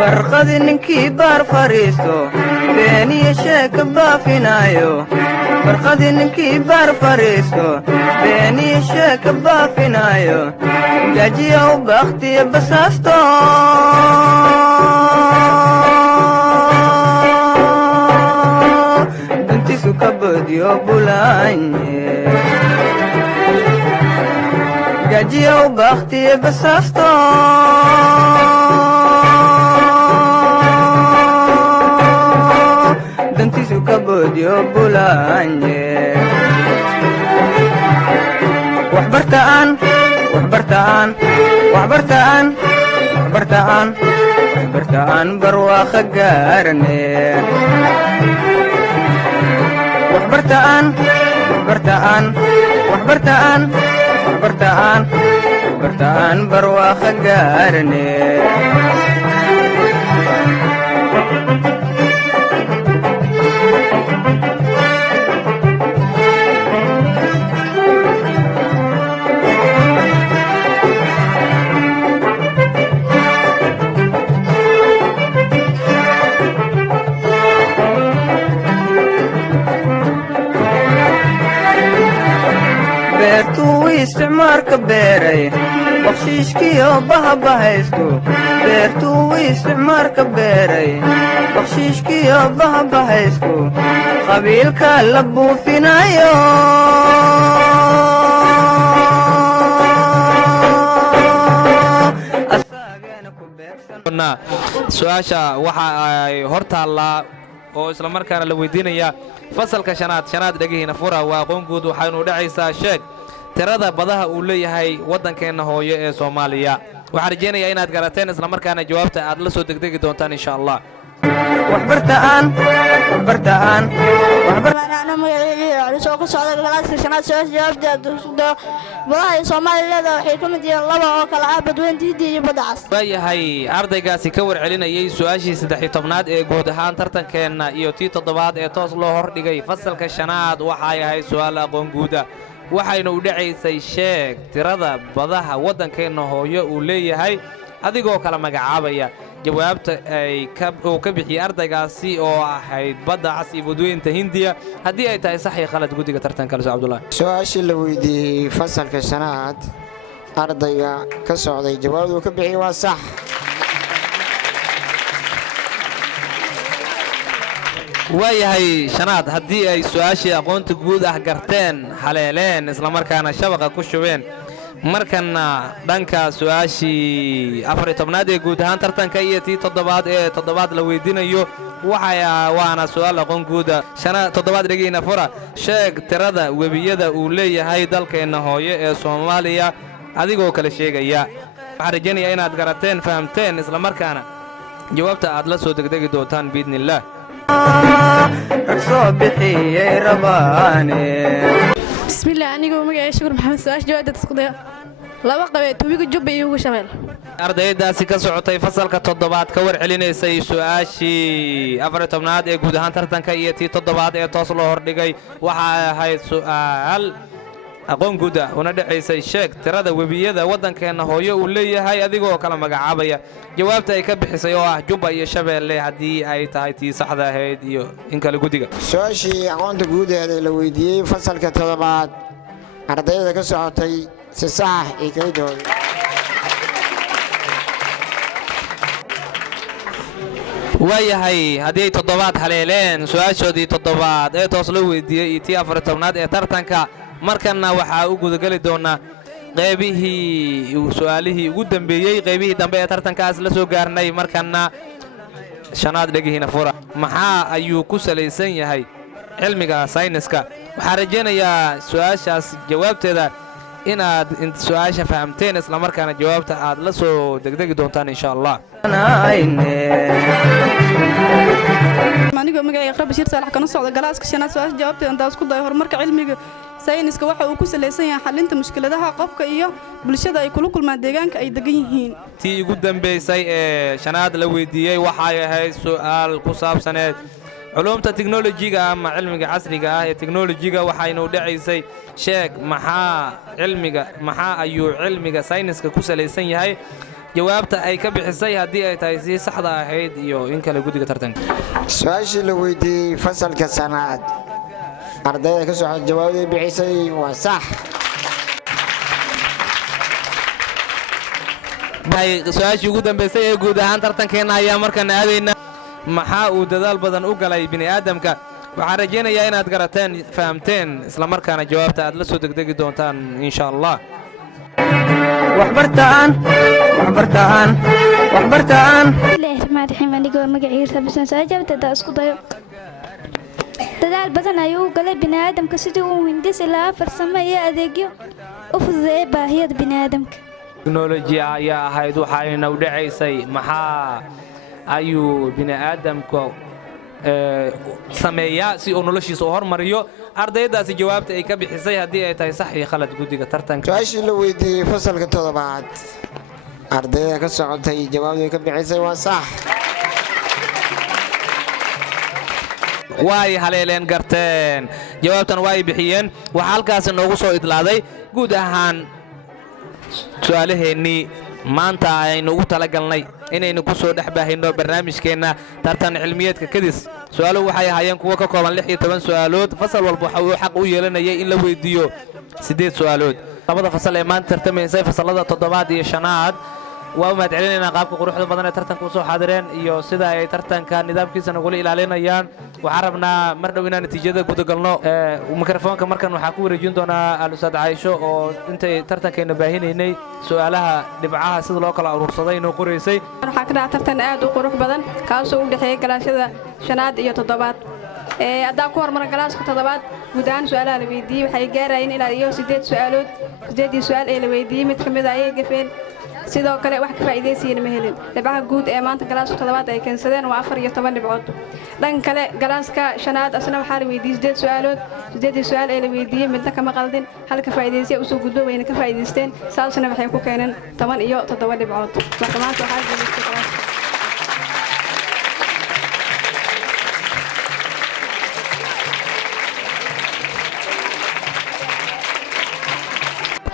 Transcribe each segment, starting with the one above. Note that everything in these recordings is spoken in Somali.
barqadi ninkii baar fariisto beeniya sheeka baafinaayo barqadi ninkii baar fariisto beeniya sheeka baafinaayo gajiya u bakhtiya basaasto duntisu ka boodiyo bulaanye gajiya u bakhtiya basaasto dantisu ka boodiyo bulaanye waxbartaan barwaaqa gaarane waxbartaan barwaaqa gaarane beertuu isticmaalka beeray bakshiishkiyo bahabahaystu beertuu isticmaalka beeray bakshiishkiyo bahabahaystu qabiilka la buufinayo su-aasha waxa ay hor taallaa oo isla markaana la weydiinaya fasalka shanaad dhegihiina fura waa aqoon guud waxaynu dhacaysaa sheeg tirada badaha uu leeyahay waddankeenna hooyo ee Soomaaliya waxaan rajeynayaa inaad garateen isla markaana jawaabta aad la soo degdegi doontaan insha Allah waxbartaan soo ka socda galaaska shanaad soo jawaabta badaha Soomaaliya waxay ka mid yihiin laba oo kala ah badweynta Hindiya iyo badda Cas waayahay ardaygaasi ka warcelinayay su'aashii 13aad ee guud ahaan tartankeena iyo tii 7aad ee toos loo hordhigay fasalka shanaad waxay ahayd su'aal aqoon guuda waxayna u dhacaysay sheeg tirada badaha waddankeena hooyo uu leeyahay adigoo kala magacaabaya jawaabta ay ka bixiyay ardaygaasi oo ahayd badda Cas iyo badweynta Hindiya haddii ay tahay sax iyo khalad gudiga tartanka Kalso Cabdullaahi su'aashii la weydiiyay fasalka shanaad ardayga ka socday jawaabtu ka bixiyay waa sax waayahay shanaad haddii ay su'aashii aqoonta guud ah garteen haleeleen isla markaana shabaqa ku shubeen markana dhanka su'aashii 14aad ee guud ahaan tartanka iyo tii 7aad ee 7aad la weydiinayo waana su'aal aqoon guuda 7aad dhegiina fura sheeg tirada webiyada uu leeyahay dalkeena hooyo ee Soomaaliya adigoo kala sheegaya waxaan rajeynayaa inaad garateen fahamteen isla markaana jawaabta aad la soo degdegi doontaan biidnillah soo bixiyay rabaane bismillaah anigoo magacay shukur maxamed saash jawaabta isku day laba qabeed tubiga jubba iyo ugu shabeel ardaydaasi ka socotay fasalka 7aad ka warcelinaysay su'aashii 14aad ee guud ahaan tartanka iyo tii 7aad ee toos loo hordhigay waxa ahayd su'aal aqoon guuda una dhacaysay sheeg tirada webiyada waddankeena hooyo uu leeyahay adigoo kala magacaabaya jawaabta ay ka bixisay oo ah jubba iyo shabeelle haddii ay tahay tii saxda ahayd iyo in kale gudiga su'aashii aqoonta guud ee la weydiiyay fasalka 7aad ardayda ka socotay si sax ay kala jawaabeen waayahay haddii ay 7aad haleeleen su'aashoodii 7aad ee toos loo weydiiyay iyo tii 14aad ee tartanka markana waxaa u gudagali doona qaybihii su'aalihii ugu dambeeyay qaybihii dambe ee tartankaas la soo gaarnay markana shanaad dhegihiina fura maxaa ayuu ku salaysan yahay cilmiga sayniska waxaan rajeynayaa su'aashaas jawaabteeda inaad su'aasha fahamteen isla markaana jawaabta aad la soo degdegi doontaan insha Allah anigoo magacay Iqra Bashiir Saalax kana socda galaaska shanaad su'aasha jawaabteeda intaas ku day horumarka cilmiga sayniska waxa uu ku salaysan yahay xalinta mushkiladaha qofka iyo bulshada ay kula kulmaan deegaanka ay degan yihiin. tii ugu dambeysay ee shanaad la weydiiyey waxay ahayd su'aal ku saabsaneed علومتا تكنولوجيا أما علمك عصرية تكنولوجيا وحين ودعيسي شيك محا أيو علمك ساينس كوسا هاي جوابتا أي كبحسي هدي أي تايسي صحدا هيد يو إنك لقودي كترتنك سؤال لو ويدي فصل كسنات أرضية كسوحة جوابي بحسي وصح باي سؤال يقول بسي يقول هان ترتنكينا يا مركنا هذه maxaa uu dadaal badan u galay bini aadamka waxaan rajaynayaa inaad garateen fahamteen isla markaana jawaabta aad la soo degdegi doontaan insha Allah waxbartaan ilaahay raxmaan anigoo magaciisa bisan jawaabta isku dayo dadaal badan ayuu u galay bini aadamka sidii uu hindis ilaa farsamo iyo adeegyo u fududeeyay baahiyada bini aadamka teknolojiya ayaa ahayd waxayna u dhacaysay maxaa ayuu bini aadamku sameeyaa si uu noloshiisa u hormariyo ardaydaasi jawaabta ay ka bixisay haddii ay tahay sax iyo khalad guddiga tartanka su-aashii la weydiiyey fasalka toddobaad ardayda ka socotay jawaabta ay ka bixisay waa sax way haleeleen garteen jawaabtan way bixiyeen waxa halkaas noogu soo idlaaday guud ahaan su'aalaheennii maanta aynu ugu talagalnay inaynu ku soo dhaxbaahino barnaamijkeena tartan cilmiyeedka kadis su'aaluhu waxay ahaayeen kuwa ka kooban 16 su'aalood fasal walba waxa uu xaq u yeelanayay in la weydiiyo 8 su'aalood labada fasal ee maanta tartamaysay fasalada 7 iyo 5aad waa mahad celinayna qaabka quruxda badan ee tartanka u soo xaadireen iyo sida ay tartanka nidaamkiisa nagu ilaalinayaan waxaan rabnaa mar dhow inaan natiijada guud galno mikrofoonka markan waxa ku wareejin doonaa al-ustaad Aisho oo intay tartankeena baahinaynay su'aalaha dhibcaha sida loo kala urursaday inuu qoraysay waxa ka dhacay tartan aad u qurux badan kaas oo u dhaxeeyay galaashada 5aad iyo 7aad haddaan ku hormaran galaaska 7aad guud ahaan su'aalaha la weydiiyey waxay gaarayeen ilaa iyo 8 su'aalood 8 su'aal ee la weydiiyey mid kamid ah ay gafeen sidoo kale wax ka faa'iideysiin ma helin dhibcaha guud ee maanta galaaska 7aad ay keensadeen waa 14 dhibcood dhan kale galaaska 5aad asna waxaa la weydiiyey 8 su'aalood 8 su'aal ee la weydiiyey midna kama qaldin halka faa'iideysiga usoo gudbo wayna ka faa'iideysteen saasna waxay ku keeneen 17 dhibcood marka maanta waxaa guuleystay galaaska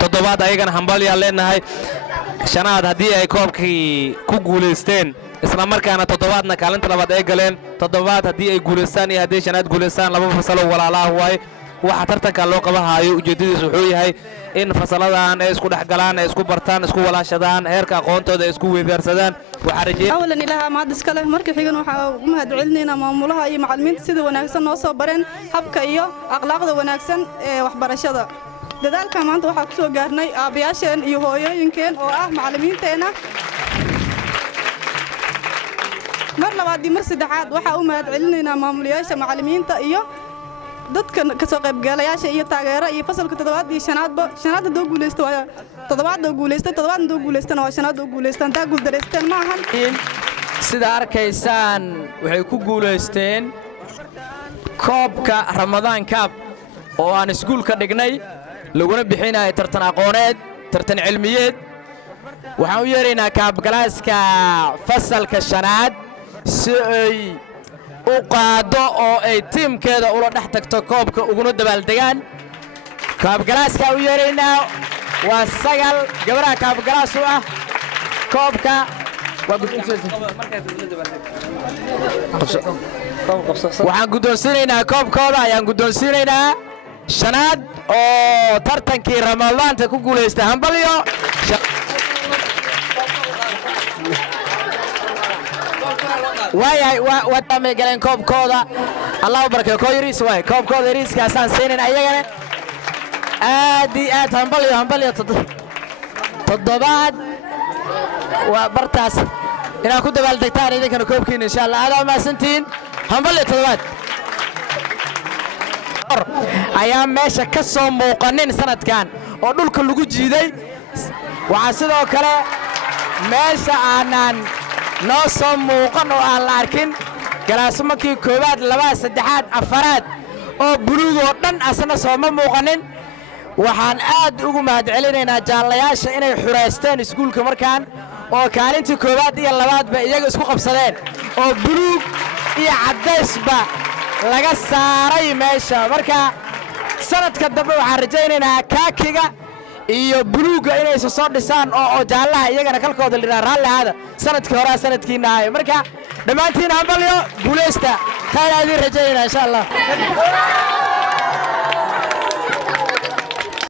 toddobaad ayagana hambalyaa leenahay shanaad haddii ay koobkii ku guulaysteen isla markaana toddobaadna kaalinta labaad ay galeen toddobaad haddii ay guulaystaan iyo haddii shanaad guulaystaan laba fasalo walaalaah waaye waxa tartanka loo qabanaayo ujeedadiisu wuxuu yahay in fasaladan ay isku dhexgalaan ay isku bartaan isku walaashadaan heerka aqoontooda ay isku weydaarsadaan waxaa rajeeyaa أولاً إلها ما دسكله مركي حين ومهد علنينا مامولها أي معلمين سيد وناكسن نوصل برين حبك إياه أخلاق ذا وناكسن وحبرشة دال كمان تو حكسو جارني أبياشين يهوي يمكن أو معلمين تينا مرة بعد مرسد عاد وحا ومهد علنينا مامولياش معلمين تأيو dadka ka soo qayb galayaasha iyo taageero iyo fasalka toddobaad iyo shanaad doo guuleystay waa toddobaad doo guuleystay toddobaad doo guuleystana waa shanaad doo guuleystaan taa guul dareysteen ma ahan sida arkaysaan waxay ku guuleysteen koobka Ramadan Cup oo aan iskuulka dhignay laguna bixinayo tartan aqooneed tartan cilmiyeed waxaan u yeeraynaa kaab galaaska fasalka shanaad si ay u qaado oo ay tiimkeeda ula dhex tagto koobka uguna dabaaldegaan kaabgalaaska u yeeraynaa waa 9 gabadha kaabgalaas u ah koobka waxaan guddoonsiinaynaa koobkooda ayaan guddoonsiinaynaa shanaad oo tartankii ramadaanta ku guulaystay hambalyo waay galeen koobkooda allah barkeeyo koo yariis waay koobkooda yariiskaasaan siinin ayagana aad iyo aad hambalyo toddobaad waa bartaas inaad ku dabaaldegtaan idinkana koobkiina insha allah aad mahadsantihiin hambalyo toddobaad ayaa meesha ka soo muuqanin sanadkan oo dhulka lagu jiiday waxaa sidoo kale meesha aanaan noo soo muuqan oo aan la arkin galaasmarkii koowaad labaad saddexaad afaraad oo buluug oo dhan asna sooma muuqanin waxaan aad ugu mahadcelinaynaa jaallayaasha inay xureysteen iskuulka markaan oo kaalintii koowaad iyo labaadba iyaga isku qabsadeen oo buluug iyo caddaysba laga saaray meesha marka sanadka dambe waxaan rajaynaynaa kaakiga iyo buluugga inaysa soo dhisaan oo jaallaha iyagana kalkooda lidhaa raalli ahaada sanadkii horaa sanadkiina ahayo marka dhammaantiin hambalyo guulaysta khayr aad idiin rajaynayna insha allah